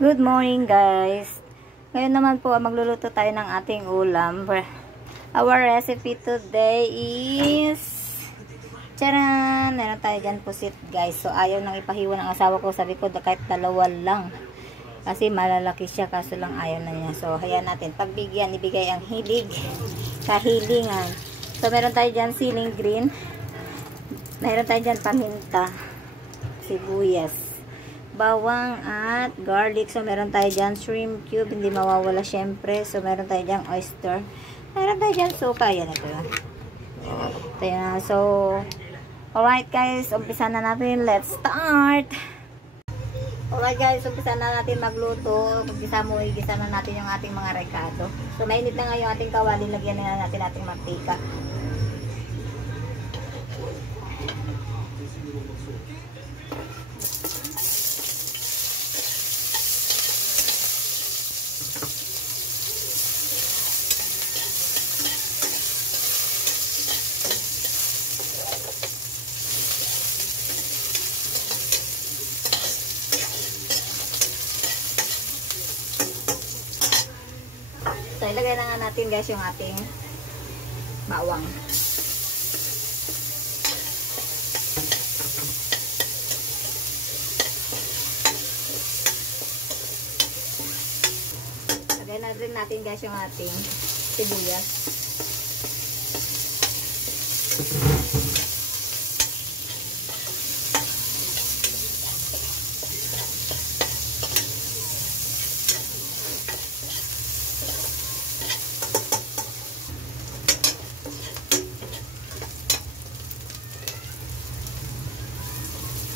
Good morning guys. Ngayon naman po magluluto tayo ng ating ulam. Our recipe today is charan! Meron tayo dyan pusit guys. So ayaw nang ipahiwa ng asawa ko. Sabi ko kahit dalawa lang. Kasi malalaki siya kaso lang ayaw na niya. So hayaan natin. Pagbigyan, ibigay ang hilig. Kahilingan. So meron tayo dyan siling green. Meron tayo dyan paminta. Sibuyas. Bawang at garlic. So, meron tayo dyan shrimp cube. Hindi mawawala syempre. So, meron tayo dyan oyster. Meron tayo dyan suka. Yan ito. Ito yan. So, alright guys. Umpisa na natin. Let's start! Alright guys. Umpisa na natin magluto. Umpisa mo, igisa na natin yung ating mga rekado. So, mainit na nga yung ating kawali. Lagyan na natin ating mantika. So, ilagay na nga natin guys yung ating bawang. Ilagay na rin natin guys yung ating sibuyas.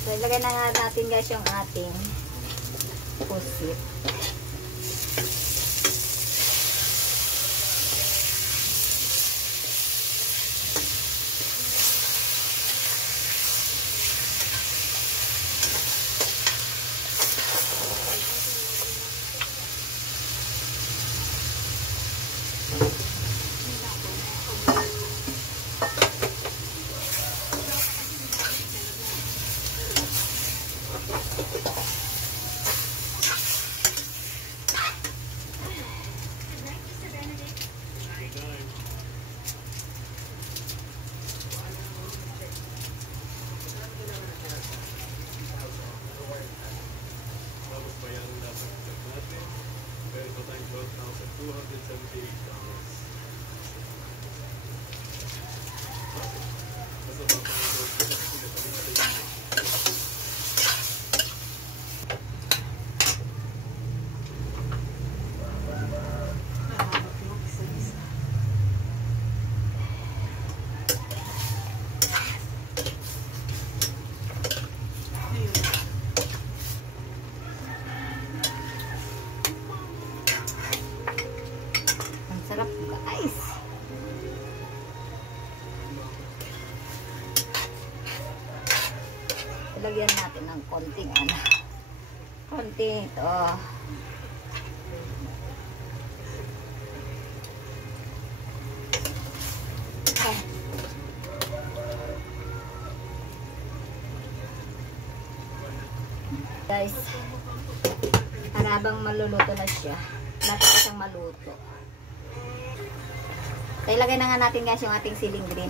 So, ilagay na nga natin guys yung ating pusit. Sarap guys. Lagyan natin ng konting konting ito. Okay. Guys, habang maluluto na siya, natin siyang maluto. So, ilagay na nga natin guys yung ating siling green.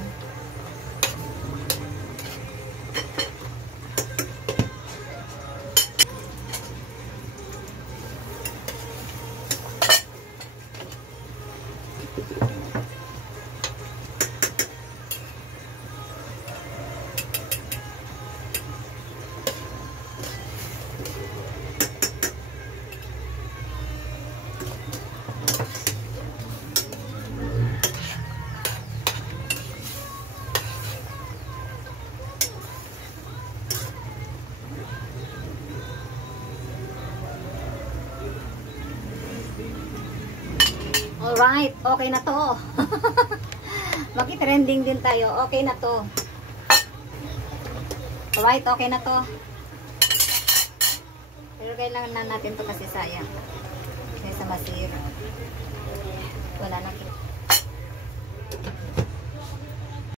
Alright, okay na to. Maki-trending din tayo. Okay na to. Alright, okay na to. Pero kailangan na natin to kasi sayang. Kaysa masira. Wala na kita.